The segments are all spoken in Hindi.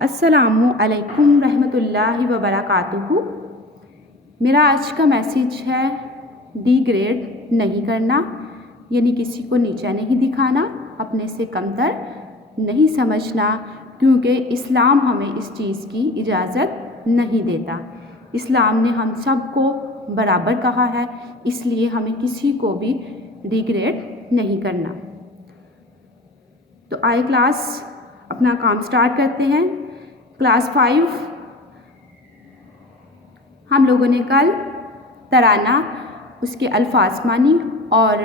अस्सलामु अलैकुम रहमतुल्लाहि व बरकातुहू। मेरा आज का मैसेज है डिग्रेड नहीं करना, यानी किसी को नीचा नहीं दिखाना, अपने से कमतर नहीं समझना, क्योंकि इस्लाम हमें इस चीज़ की इजाज़त नहीं देता। इस्लाम ने हम सबको बराबर कहा है, इसलिए हमें किसी को भी डिग्रेड नहीं करना। तो आए क्लास अपना काम स्टार्ट करते हैं। क्लास 5 हम लोगों ने कल तराना, उसके अल्फाज मानी और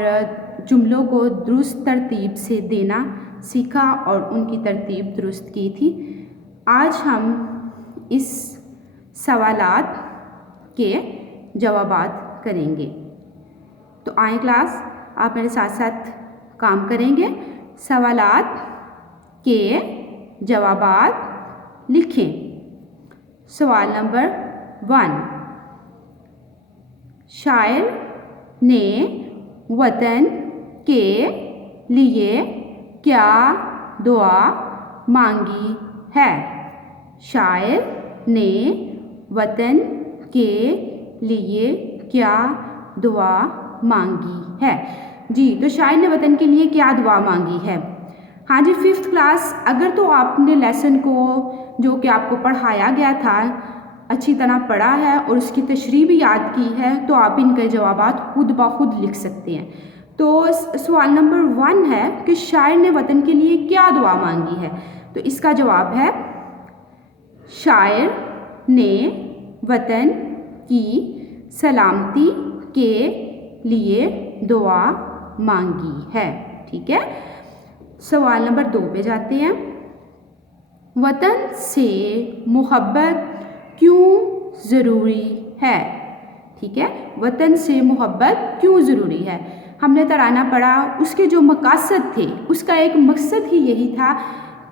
जुमलों को दुरुस्त तरतीब से देना सीखा और उनकी तरतीब दुरुस्त की थी। आज हम इस सवालात के जवाबात करेंगे। तो आए क्लास आप मेरे साथ साथ काम करेंगे। सवालात के जवाबात लिखें। सवाल नंबर 1, शायर ने वतन के लिए क्या दुआ मांगी है? शायर ने वतन के लिए क्या दुआ मांगी है? जी, तो शायर ने वतन के लिए क्या दुआ मांगी है? हाँ जी, 5th क्लास, अगर तो आपने लेसन को जो कि आपको पढ़ाया गया था अच्छी तरह पढ़ा है और उसकी तशरीह भी याद की है, तो आप इनके जवाबात खुद ब खुद लिख सकते हैं। तो सवाल नंबर 1 है कि शायर ने वतन के लिए क्या दुआ मांगी है? तो इसका जवाब है शायर ने वतन की सलामती के लिए दुआ मांगी है। ठीक है, सवाल नंबर 2 पे जाते हैं। वतन से मोहब्बत क्यों ज़रूरी है? ठीक है, वतन से मोहब्बत क्यों ज़रूरी है? हमने तराना पढ़ा, उसके जो मकासद थे, उसका एक मकसद ही यही था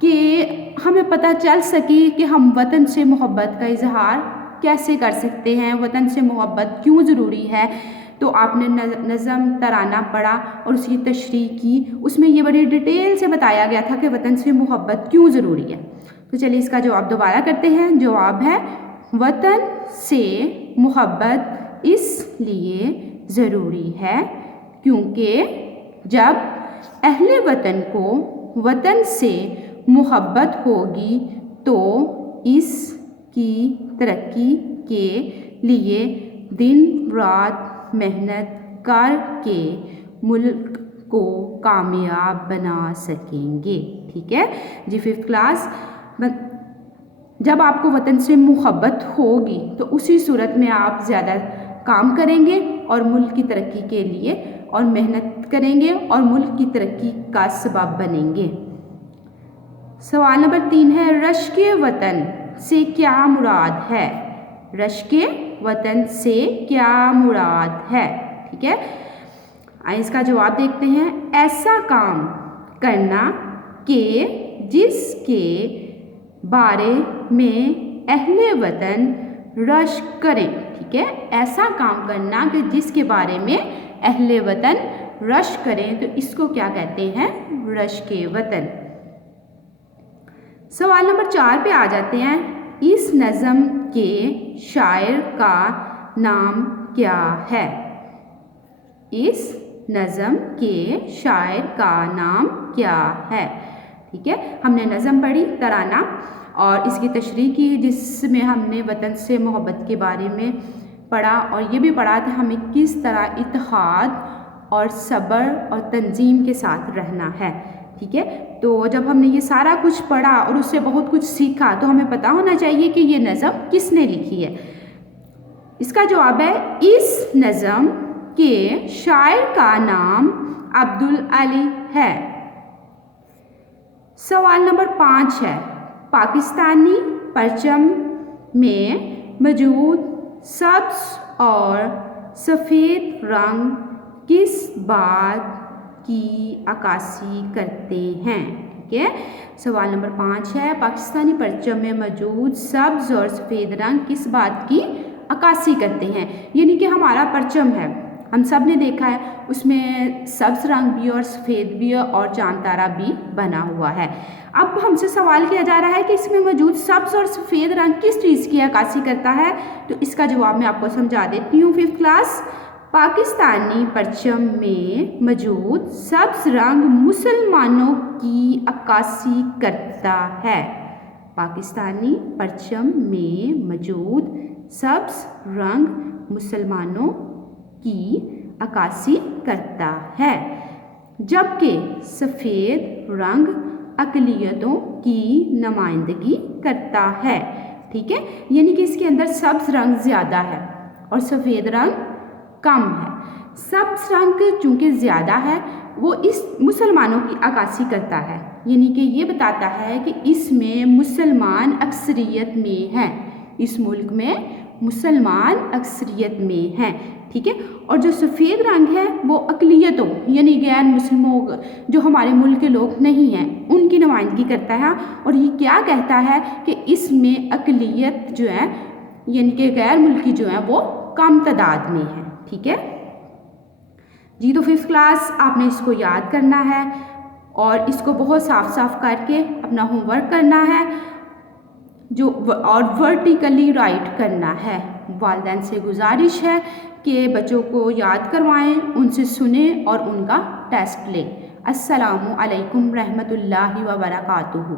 कि हमें पता चल सके कि हम वतन से मोहब्बत का इजहार कैसे कर सकते हैं, वतन से मोहब्बत क्यों ज़रूरी है। तो आपने नज़म तराना पढ़ा और उसकी तशरीह की, उसमें ये बड़ी डिटेल से बताया गया था कि वतन से मोहब्बत क्यों ज़रूरी है। तो चलिए इसका जवाब दोबारा करते हैं। जवाब है वतन से मोहब्बत इसलिए ज़रूरी है क्योंकि जब अहले वतन को वतन से मोहब्बत होगी तो इसकी तरक्की के लिए दिन रात मेहनत करके मुल्क को कामयाब बना सकेंगे। ठीक है जी, 5th क्लास, जब आपको वतन से मोहब्बत होगी तो उसी सूरत में आप ज़्यादा काम करेंगे और मुल्क की तरक्की के लिए और मेहनत करेंगे और मुल्क की तरक्की का सबब बनेंगे। सवाल नंबर 3 है, रश्के वतन से क्या मुराद है? रश्के वतन से क्या मुराद है? ठीक है, आइए इसका जवाब देखते हैं। ऐसा काम करना कि जिसके बारे में अहले वतन रश्क करें। ठीक है, ऐसा काम करना कि जिसके बारे में अहले वतन रश्क करें, तो इसको क्या कहते हैं? रश्के वतन। सवाल नंबर 4 पे आ जाते हैं। इस नज़म के शायर का नाम क्या है? इस नज़म के शायर का नाम क्या है? ठीक है, हमने नज़म पढ़ी तराना और इसकी तशरीह की, जिसमें हमने वतन से मोहब्बत के बारे में पढ़ा और ये भी पढ़ा था हमें किस तरह इत्तेहाद और सब्र और तंजीम के साथ रहना है। ठीक है, तो जब हमने ये सारा कुछ पढ़ा और उससे बहुत कुछ सीखा, तो हमें पता होना चाहिए कि ये नज़म किसने लिखी है। इसका जवाब है इस नज़म के शायर का नाम अब्दुल अली है। सवाल नंबर 5 है, पाकिस्तानी परचम में मौजूद सब्ज़ और सफ़ेद रंग किस बात की अक्कासी करते हैं? ठीक है, सवाल नंबर 5 है, पाकिस्तानी परचम में मौजूद सब्ज़ और सफ़ेद रंग किस बात की अक्कासी करते हैं? यानी कि हमारा परचम है, हम सब ने देखा है, उसमें सब्ज़ रंग भी और सफ़ेद भी और चांद तारा भी बना हुआ है। अब हमसे सवाल किया जा रहा है कि इसमें मौजूद सब्ज़ और सफ़ेद रंग किस चीज़ की अक्कासी करता है। तो इसका जवाब मैं आपको समझा देती हूँ। 5th क्लास, पाकिस्तानी परचम में मौजूद सब्ज़ रंग मुसलमानों की अक्कासी करता है। पाकिस्तानी परचम में मौजूद सब्ज़ रंग मुसलमानों की अक्कासी करता है, जबकि सफ़ेद रंग अक़लियतों की नुमाइंदगी करता है। ठीक है, यानी कि इसके अंदर सब्ज़ रंग ज़्यादा है और सफ़ेद रंग कम है। सब्ज़ रंग चूँकि ज़्यादा है वो इस मुसलमानों की अक्कासी करता है, यानी कि ये बताता है कि इसमें मुसलमान अक्सरियत में हैं, इस मुल्क में मुसलमान अक्सरियत में हैं। ठीक है, और जो सफ़ेद रंग है वो अक़लियतों यानी गैर मुस्लिमों, जो हमारे मुल्क के लोग नहीं हैं, उनकी नुमाइंदगी करता है। और ये क्या कहता है कि इसमें अक़लियत जो है यानी कि गैर मुल्की जो है वो कम तादाद में है। ठीक है जी, तो 5th क्लास आपने इसको याद करना है और इसको बहुत साफ करके अपना होमवर्क करना है जो और वर्टिकली राइट करना है। वालिदैन से गुजारिश है कि बच्चों को याद करवाएं, उनसे सुने और उनका टेस्ट लें। अस्सलामु अलैकुम रहमतुल्लाहि व बरकातुहू।